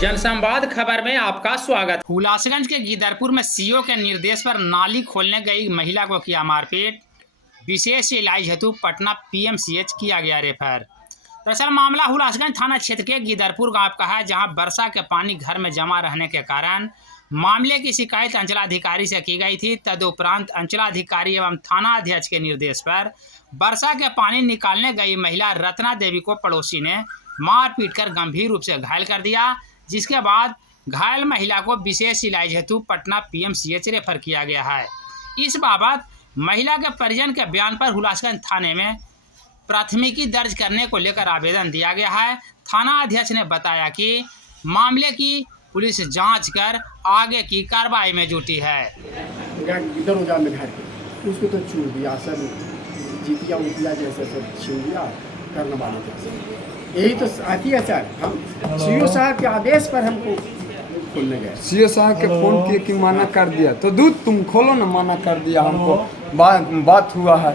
जनसंवाद खबर में आपका स्वागत। हुलासगंज के गीदरपुर में सीओ के निर्देश पर नाली खोलने गई महिला को किया मारपीट। विशेष इलाज हेतु पटना पीएमसीएच किया गया रेफर। दरअसल मामला हुलासगंज थाना क्षेत्र के गीदरपुर गांव का है, जहां वर्षा के पानी घर में जमा रहने के कारण मामले की शिकायत अंचलाधिकारी से की गई थी। तदुपरांत अंचलाधिकारी एवं थाना अध्यक्ष के निर्देश पर वर्षा के पानी निकालने गई महिला रत्ना देवी को पड़ोसी ने मारपीट कर गंभीर रूप से घायल कर दिया, जिसके बाद घायल महिला को विशेष इलाज हेतु पटना पीएमसीएच रेफर किया गया है। इस बाबत महिला के परिजन के बयान पर हुलासगंज थाने में प्राथमिकी दर्ज करने को लेकर आवेदन दिया गया है। थाना अध्यक्ष ने बताया कि मामले की पुलिस जांच कर आगे की कार्रवाई में जुटी है। इधर उधर में घर के उसको तो छूट दिया, सब जीतिया उतिया जैसे सब छीन दिया करने वाले थे। यही तो आती है सर, हम सीओ साहब के आदेश पर हमको खोलने गए। सीओ साहब के फोन किए कि मना कर दिया, तो दूध तुम खोलो ना, मना कर दिया हमको। बात हुआ है